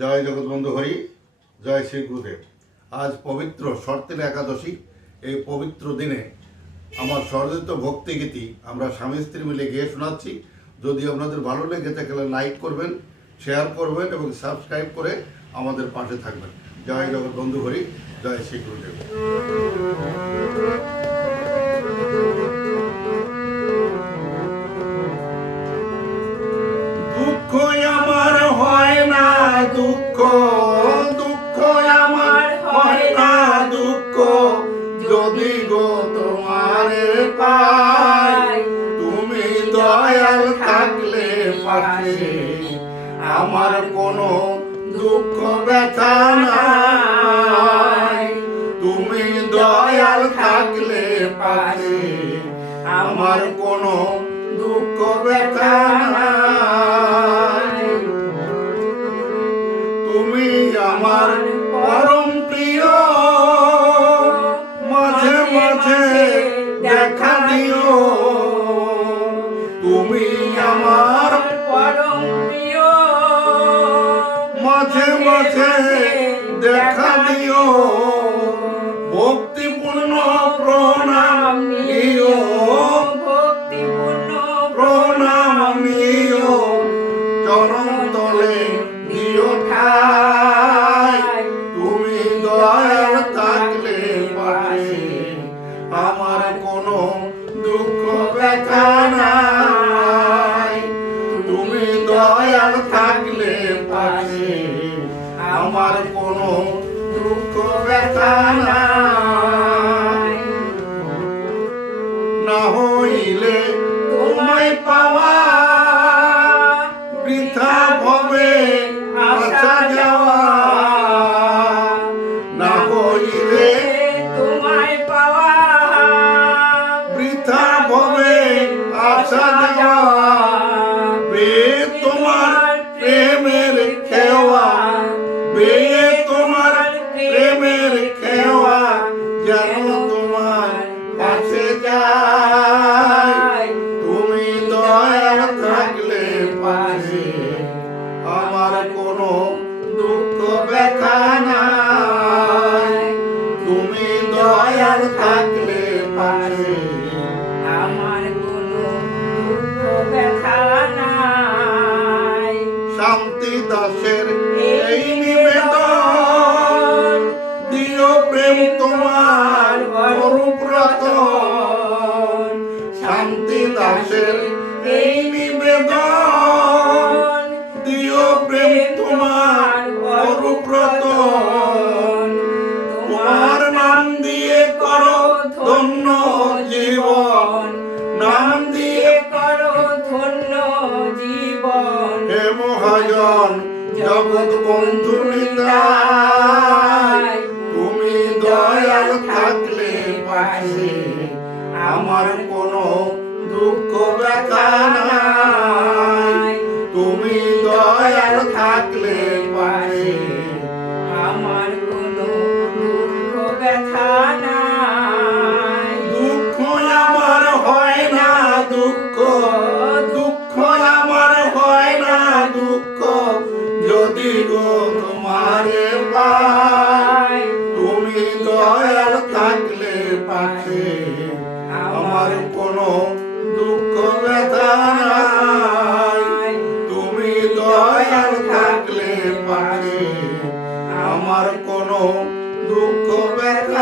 জয় জগৎবন্ধু হরি, জয় শ্রী গুরুদেব। আজ পবিত্র শর্তের একাদশী। এই পবিত্র দিনে আমার স্বরচিত ভক্তিগীতি আমরা স্বামী স্ত্রী মিলে গিয়ে শোনাচ্ছি। যদি আপনাদের ভালো লেগে থাকে লাইক করবেন, শেয়ার করবেন এবং সাবস্ক্রাইব করে আমাদের পাশে থাকবেন। জয় জগৎবন্ধু হরি, জয় শ্রী গুরুদেব। দুঃখ আমার হয় না দুঃখ, দুঃখ আমার হয় না দুঃখ, যদি গো তোমারে পাই। তুমি দয়াল থাকলে পাশে, আমার কোনো দুঃখ ব্যথা নাই। তুমি দয়াল থাকলে পাশে, আমার কোনো দুঃখ ব্যথা নাই। তুমি আমার পরম প্রিয়, মাঝে মাঝে দেখা দিও। তুমি আমার পরম প্রিয়, মাঝে মাঝে দেখা দিও। ভক্তিপূর্ণ প্রণাম নিও, ভক্তিপূর্ণ প্রণাম নিও। চরণ তলে দিও ঠাই। তুমি দয়াল থাকলে পাশে, আমার কোনো দুঃখ ব্যথা নাই। তুমি দয়াল থাকলে পাশে, আমার কোনো দুঃখ ব্যথা নাই। না হইলে তোমায় পাওয়া বৃথা ভবে আসা যাওয়া। না হইলে তোমায় পাওয়া বৃথা ভবে আসা যাওয়া। বে তোমার প্রেমের খেওয়া, বে তোমার প্রেমের খেওয়া, যেন তোমার কাছে যাই। তুমি দয়াল থাকলে পাশে, আমার কোনো দুঃখ ব্যথা নাই। তুমি দয়াল থাকলে পাশে, আমার কোনো দুঃখ ব্যথা নাই। শান্তি দাসের এই নিবেদন, দিও প্রেম তোমার অনুব্রতন। শান্তি দাসের এই নিবেদন, দিও প্রেম তোমার অনুব্রতন। তোমার নাম দিয়ে করো ধন্য জীবন, নাম দিয়ে করো ধন্য জীবন। হে মহাজন জগৎ বন্ধু নিতাই। তুমি দয়াল থাকলে পাশে, আমার কোনো দুঃখ ব্যথা নাই। তুমি দয়াল থাকলে পাশে, আমার কোনো দুঃখ ব্যথা নাই। দুঃখ আমার হয় না দুঃখ, দুঃখ আমার হয় না দুঃখ, যদি গো তোমারে পাই। তুমি দয়াল থাকলে পাশে, আমার কোনো দুঃখ ব্যথা নাই। তুমি দয়াল থাকলে পাশে, আমার কোনো দুঃখ ব্যথা